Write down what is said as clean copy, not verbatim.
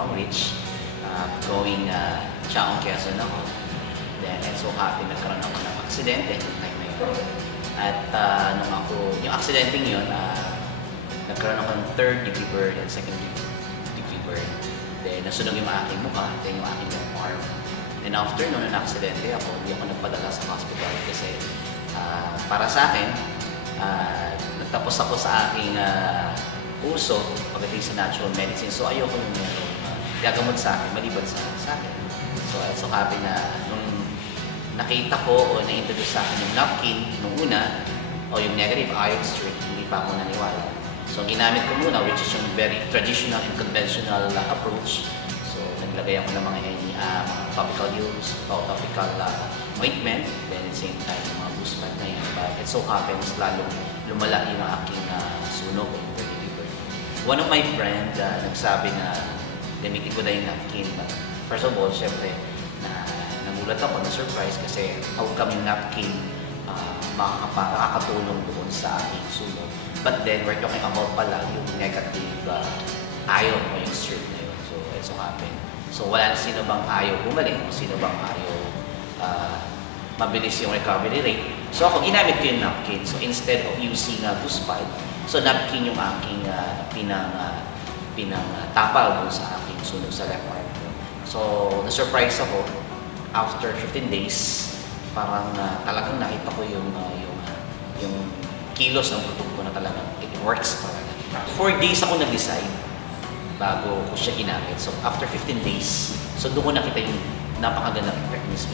Long Ridge, going Chaong, Quezon ako. Then, I'm so happy nagkaroon ako ng aksidente noong time na yun. At yung aksidenteng yun, nagkaroon ako ng 3rd degree burn and 2nd degree burn. Then, nasunog yung aking mukha, then yung aking arm. Then after nung na-aksidente ako, hindi ako nagpadala sa hospital kasi para sa akin, nagtapos ako sa aking kurso pagdating sa natural medicine. So ayoko yung merong gagamot sa akin, maliban sa akin. So I'm so happy na nung nakita ko o na-introduce sa akin yung napkin nung una o yung negative ion strip, hindi pa ako naniwala. So ginamit ko muna, which is yung very traditional and conventional approach. So naglagay ako ng mga topical use, topical ointment, then at the same time yung mga boost pad na yun. But it so happens, lalong lumala yung aking sunog o fever. One of my friends nagsabi na gamitin ko na yung napkin. But first of all, syempre, nagulat ako, na-surprise kasi how come yung napkin makakatulong doon sa aking sunog. But then, we're talking about pala yung negative ion o yung strip na yun. So, it so happened. So, wala sino bang ayaw gumaling o sino bang ayaw mabilis yung recovery rate. So, ako ginamit ko yung napkin. So, instead of using boost pad, so napkin yung aking tapal doon sa aking sunog sa left arm. So, na-surprise ako after 15 days, parang talagang nakita ko yung kilos ng produkto na talagang it works talaga. 4 days ako nag-decide bago ko siya ginamit. So, after 15 days, so doon ko nakita yung napakagandang effect mismo